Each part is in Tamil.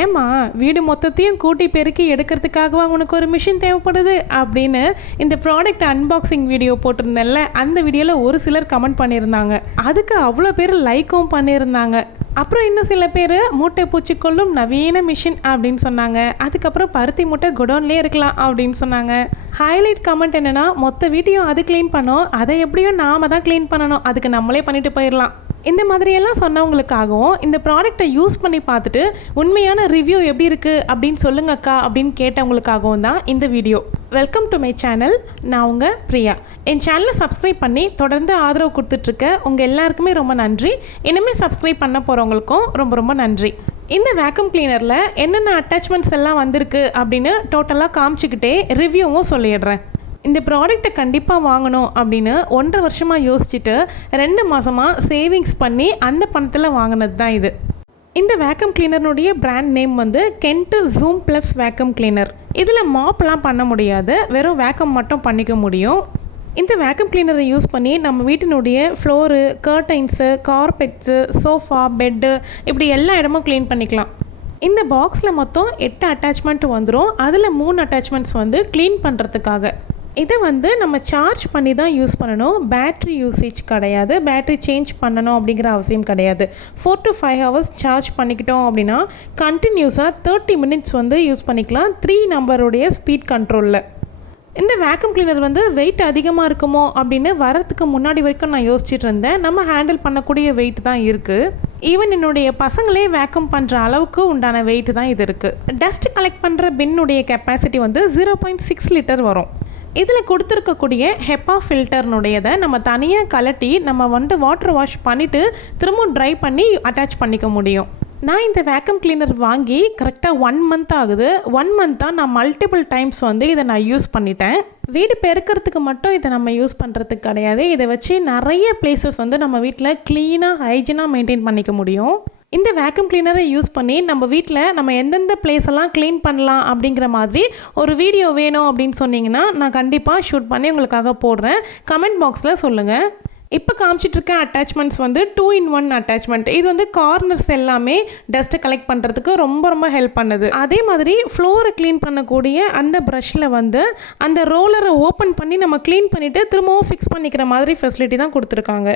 ஏம்மா வீடு மொத்தத்தையும் கூட்டி பெருக்கி எடுக்கிறதுக்காகவா உனக்கு ஒரு மிஷின் தேவைப்படுது அப்படின்னு இந்த ப்ராடக்ட் அன்பாக்சிங் வீடியோ போட்டிருந்தேன்ல, அந்த வீடியோவில் ஒரு சிலர் கமெண்ட் பண்ணியிருந்தாங்க. அதுக்கு அவ்வளோ பேர் லைக்கும் பண்ணியிருந்தாங்க. அப்புறம் இன்னும் சில பேர் மூட்டை பூச்சி கொள்ளும் நவீன மிஷின் அப்படின்னு சொன்னாங்க. அதுக்கப்புறம் பருத்தி மூட்டை குடோன்லேயே இருக்கலாம் அப்படின்னு சொன்னாங்க. ஹைலைட் கமெண்ட் என்னென்னா, மொத்த வீட்டையும் அது க்ளீன் பண்ணோம், அதை எப்படியும் நாம தான் க்ளீன் பண்ணணும், அதுக்கு நம்மளே பண்ணிட்டு போயிடலாம். இந்த மாதிரியெல்லாம் சொன்னவங்களுக்காகவும் இந்த ப்ராடக்டை யூஸ் பண்ணி பார்த்துட்டு உண்மையான ரிவ்யூ எப்படி இருக்குது அப்படின்னு சொல்லுங்கக்கா அப்படின்னு கேட்டவங்களுக்காகவும் தான் இந்த video. Welcome to my channel. நான் உங்கள் பிரியா. என் சேனலை சப்ஸ்கிரைப் பண்ணி தொடர்ந்து ஆதரவு கொடுத்துட்ருக்க உங்கள் எல்லாருக்குமே ரொம்ப நன்றி. இனிமேல் சப்ஸ்கிரைப் பண்ண போகிறவங்களுக்கும் ரொம்ப ரொம்ப நன்றி. இந்த வேக்யூம் கிளீனரில் என்னென்ன அட்டாச்மெண்ட்ஸ் எல்லாம் வந்திருக்கு அப்படின்னு டோட்டலாக காமிச்சிக்கிட்டே ரிவ்யூவும் சொல்லிடுறேன். இந்த ப்ராடக்டை கண்டிப்பாக வாங்கணும் அப்படின்னு 1.5 வருஷமாக யோசிச்சுட்டு 2 மாதமாக சேவிங்ஸ் பண்ணி அந்த பணத்தில் வாங்கினது தான் இது. இந்த வேக்யூம் கிளீனருடைய பிராண்ட் நேம் வந்து கென்ட் ஜூம் ப்ளஸ் வேக்யூம் கிளீனர். இதில் மாப்லாம் பண்ண முடியாது, வெறும் வேக்யூம் மட்டும் பண்ணிக்க முடியும். இந்த வேக்யூம் கிளீனரை யூஸ் பண்ணி நம்ம வீட்டினுடைய ஃப்ளோரு, கர்டைன்ஸு, கார்பெட்ஸு, சோஃபா, பெட்டு இப்படி எல்லா இடமும் க்ளீன் பண்ணிக்கலாம். இந்த பாக்ஸில் மொத்தம் 8 அட்டாச்மெண்ட் வந்துடும். அதில் 3 அட்டாச்மெண்ட்ஸ் வந்து க்ளீன் பண்ணுறதுக்காக. இதை வந்து நம்ம சார்ஜ் பண்ணி தான் யூஸ் பண்ணணும். பேட்ரி யூசேஜ் கிடையாது, பேட்ரி சேஞ்ச் பண்ணணும் அப்படிங்கிற அவசியம் கிடையாது. 4 to 5 hours சார்ஜ் பண்ணிக்கிட்டோம் அப்படின்னா கண்டினியூஸாக 30 minutes வந்து யூஸ் பண்ணிக்கலாம் 3 நம்பருடைய ஸ்பீட் கண்ட்ரோலில். இந்த வேக்யூம் கிளீனர் வந்து வெயிட் அதிகமாக இருக்குமோ அப்படின்னு வரத்துக்கு முன்னாடி வரைக்கும் நான் யோசிச்சுட்டு இருந்தேன். நம்ம ஹேண்டில் பண்ணக்கூடிய வெயிட் தான் இருக்குது. ஈவன் என்னுடைய பசங்களே வேக்யூம் பண்ணுற அளவுக்கு உண்டான வெயிட் தான் இது இருக்குது. டஸ்ட் கலெக்ட் பண்ணுற பின்னுடைய கெப்பாசிட்டி வந்து 0.6 லிட்டர் வரும். இதில் கொடுத்துருக்கக்கூடிய ஹெப்பா ஃபில்டர்னுடையதை நம்ம தனியாக கலட்டி நம்ம வந்து வாட்டர் வாஷ் பண்ணிவிட்டு திரும்பவும் ட்ரை பண்ணி அட்டாச் பண்ணிக்க முடியும். நான் இந்த வேக்யூம் கிளீனர் வாங்கி கரெக்டாக 1 month ஆகுது. 1 month நான் மல்டிபிள் டைம்ஸ் வந்து இதை நான் யூஸ் பண்ணிட்டேன். வீடு பெருக்கிறதுக்கு மட்டும் இதை நம்ம யூஸ் பண்ணுறதுக்கு கிடையாது, இதை வச்சு நிறைய பிளேசஸ் வந்து நம்ம வீட்டில் க்ளீனாக ஹைஜீனாக மெயின்டைன் பண்ணிக்க முடியும். இந்த வேக்யூம் கிளீனரை யூஸ் பண்ணி நம்ம வீட்டில் நம்ம எந்தெந்த பிளேஸ் எல்லாம் க்ளீன் பண்ணலாம் அப்படிங்கிற மாதிரி ஒரு வீடியோ வேணும் அப்படின்னு சொன்னீங்கன்னா நான் கண்டிப்பாக ஷூட் பண்ணி உங்களுக்காக போடுறேன். கமெண்ட் பாக்ஸில் சொல்லுங்கள். இப்போ காமிச்சிட்ருக்க அட்டாச்மெண்ட்ஸ் வந்து 2-in-1 அட்டாச்மெண்ட். இது வந்து கார்னர்ஸ் எல்லாமே டஸ்ட்டை கலெக்ட் பண்ணுறதுக்கு ரொம்ப ரொம்ப ஹெல்ப் பண்ணுது. அதே மாதிரி ஃப்ளோரை க்ளீன் பண்ணக்கூடிய அந்த ப்ரஷ்ஷில் வந்து அந்த ரோலரை ஓப்பன் பண்ணி நம்ம க்ளீன் பண்ணிவிட்டு திரும்பவும் ஃபிக்ஸ் பண்ணிக்கிற மாதிரி ஃபெசிலிட்டி தான் கொடுத்துருக்காங்க.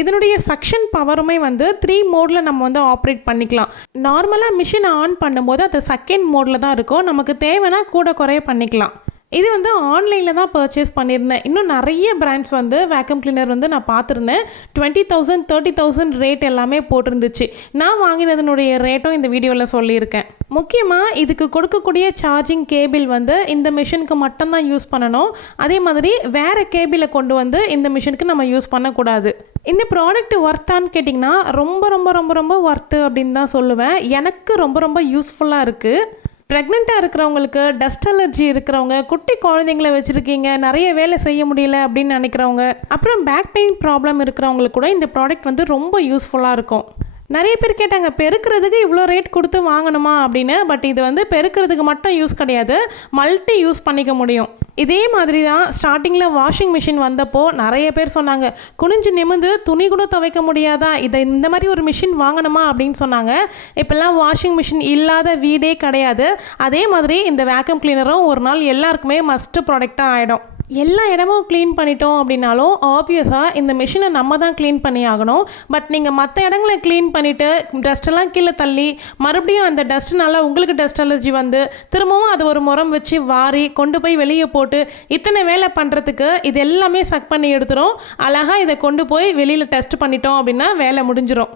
இதனுடைய சக்ஷன் பவருமே வந்து 3 மோடில் நம்ம வந்து ஆப்ரேட் பண்ணிக்கலாம். நார்மலாக மிஷினை ஆன் பண்ணும்போது அது 2nd மோடில் தான் இருக்கும். நமக்கு தேவைன்னா கூட குறைய பண்ணிக்கலாம். இது வந்து ஆன்லைனில் தான் பர்ச்சேஸ் பண்ணியிருந்தேன். இன்னும் நிறைய பிராண்ட்ஸ் வந்து வேக்யூம் கிளீனர் வந்து நான் பார்த்துருந்தேன். 20,000 30,000 ரேட் எல்லாமே போட்டிருந்துச்சு. நான் வாங்கினதனுடைய ரேட்டும் இந்த வீடியோவில் சொல்லியிருக்கேன். முக்கியமாக இதுக்கு கொடுக்கக்கூடிய சார்ஜிங் கேபிள் வந்து இந்த மிஷினுக்கு மட்டும்தான் யூஸ் பண்ணணும். அதே மாதிரி வேறு கேபிளை கொண்டு வந்து இந்த மிஷினுக்கு நம்ம யூஸ் பண்ணக்கூடாது. இந்த ப்ராடக்ட் ஒர்த்தான்னு கேட்டிங்கன்னா ரொம்ப ரொம்ப ரொம்ப ரொம்ப ஒர்த்து அப்படின்னு தான் சொல்லுவேன். எனக்கு ரொம்ப ரொம்ப யூஸ்ஃபுல்லாக இருக்குது. ப்ரெக்னெண்ட்டாக இருக்கிறவங்களுக்கு, டஸ்ட் அலர்ஜி இருக்கிறவங்க, குட்டி குழந்தைங்கள வச்சுருக்கீங்க, நிறைய வேலை செய்ய முடியல அப்படின்னு நினைக்கிறவங்க, அப்புறம் பேக் பெயின் ப்ராப்ளம் இருக்கிறவங்களுக்கு கூட இந்த ப்ராடக்ட் வந்து ரொம்ப யூஸ்ஃபுல்லாக இருக்கும். நிறைய பேர் கேட்டாங்க பெருக்கிறதுக்கு இவ்வளோ ரேட் கொடுத்து வாங்கணுமா அப்படின்னு. பட் இது வந்து பெருக்கிறதுக்கு மட்டும் யூஸ் கிடையாது, மல்டி யூஸ் பண்ணிக்க முடியும். இதே மாதிரி தான் ஸ்டார்டிங்கில் வாஷிங் மிஷின் வந்தப்போ நிறைய பேர் சொன்னாங்க, குனிஞ்சு நிமிந்து துணி கூட துவைக்க முடியாதா, இதை இந்த மாதிரி ஒரு மிஷின் வாங்கணுமா அப்படின்னு சொன்னாங்க. இப்போல்லாம் வாஷிங் மிஷின் இல்லாத வீடே கிடையாது. அதே மாதிரி இந்த வேக்யூம் கிளீனரும் ஒரு நாள் எல்லாருக்குமே மஸ்ட் ப்ராடக்டாக ஆகிடும். எல்லா இடமும் க்ளீன் பண்ணிட்டோம் அப்படின்னாலும் ஆப்வியஸாக இந்த மிஷினை நம்ம தான் க்ளீன் பண்ணி ஆகணும். பட் நீங்கள் மற்ற இடங்களை க்ளீன் பண்ணிவிட்டு டஸ்ட்டெல்லாம் கீழே தள்ளி மறுபடியும் அந்த டஸ்ட்னால உங்களுக்கு டஸ்ட் அலர்ஜி வந்து திரும்பவும் அது ஒரு முறம் வச்சு வாரி கொண்டு போய் வெளியே போட்டு இத்தனை வேலை பண்ணுறதுக்கு இது எல்லாமே சக் பண்ணி எடுத்துரும். அழகாக இதை கொண்டு போய் வெளியில் டெஸ்ட் பண்ணிட்டோம் அப்படின்னா வேலை முடிஞ்சிடும்.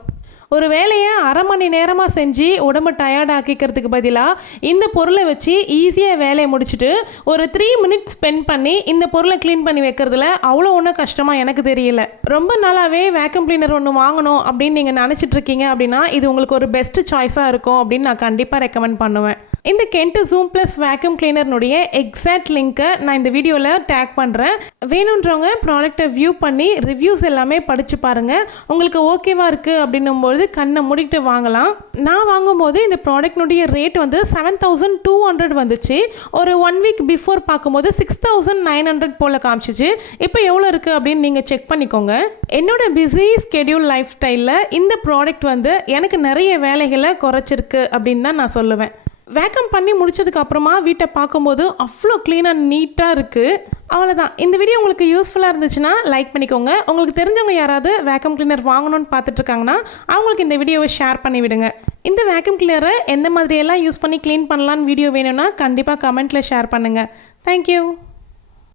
ஒரு வேலையை 1/2 மணி நேரமாக செஞ்சு உடம்பு டயர்ட் ஆக்கிக்கிறதுக்கு பதிலாக இந்த பொருளை வச்சு ஈஸியாக வேலையை முடிச்சுட்டு ஒரு 3 minutes ஸ்பெண்ட் பண்ணி இந்த பொருளை க்ளீன் பண்ணி வைக்கிறதுல அவ்வளோ ஒன்றும் கஷ்டமாக எனக்கு தெரியல. ரொம்ப நாளாகவே வேக்யூம் கிளீனர் ஒன்று வாங்கணும் அப்படின்னு நீங்கள் நினச்சிட்ருக்கீங்க அப்படின்னா இது உங்களுக்கு ஒரு பெஸ்ட்டு சாய்ஸாக இருக்கும் அப்படின்னு நான் கண்டிப்பாக ரெக்கமெண்ட் பண்ணுவேன். இந்த கென்ட் ஜூம் ப்ளஸ் வேக்யூம் கிளீனர்னுடைய எக்ஸாக்ட் லிங்க்கை நான் இந்த வீடியோவில் டேக் பண்ணுறேன். வேணுன்றவங்க ப்ராடக்டை வியூ பண்ணி ரிவ்யூஸ் எல்லாமே படித்து பாருங்கள். உங்களுக்கு ஓகேவாக இருக்குது அப்படின்னும்போது கண்ணை மூடிக்கிட்டு வாங்கலாம். நான் வாங்கும்போது இந்த ப்ராடக்ட்னுடைய ரேட் வந்து 7200 வந்துச்சு. ஒரு 1 வீக் பிஃபோர் பார்க்கும்போது 6900 போல் காமிச்சிச்சு. இப்போ எவ்வளோ இருக்குது அப்படின்னு நீங்கள் செக் பண்ணிக்கோங்க. என்னோட பிஸி ஸ்கெடியூல் லைஃப் ஸ்டைலில் இந்த ப்ராடக்ட் வந்து எனக்கு நிறைய வேலைகளை குறைச்சிருக்கு அப்படின்னு தான் நான் சொல்லுவேன். வேக்கம் பண்ணி முடிச்சதுக்கு அப்புறமா வீட்டை பார்க்கும்போது அவ்வளோ க்ளீனாக நீட்டாக இருக்குது. அவ்வளோதான். இந்த வீடியோ உங்களுக்கு யூஸ்ஃபுல்லாக இருந்துச்சுன்னா லைக் பண்ணிக்கோங்க. உங்களுக்கு தெரிஞ்சவங்க யாராவது வேக்கம் கிளீனர் வாங்கணும்னு பார்த்துட்ருக்காங்கன்னா அவங்களுக்கு இந்த வீடியோவை ஷேர் பண்ணி விடுங்க. இந்த வேக்கம் கிளீனரை எந்த மாதிரியெல்லாம் யூஸ் பண்ணி க்ளீன் பண்ணலான்னு வீடியோ வேணும்னா கண்டிப்பாக கமெண்ட்டில் ஷேர் பண்ணுங்கள். தேங்க்யூ.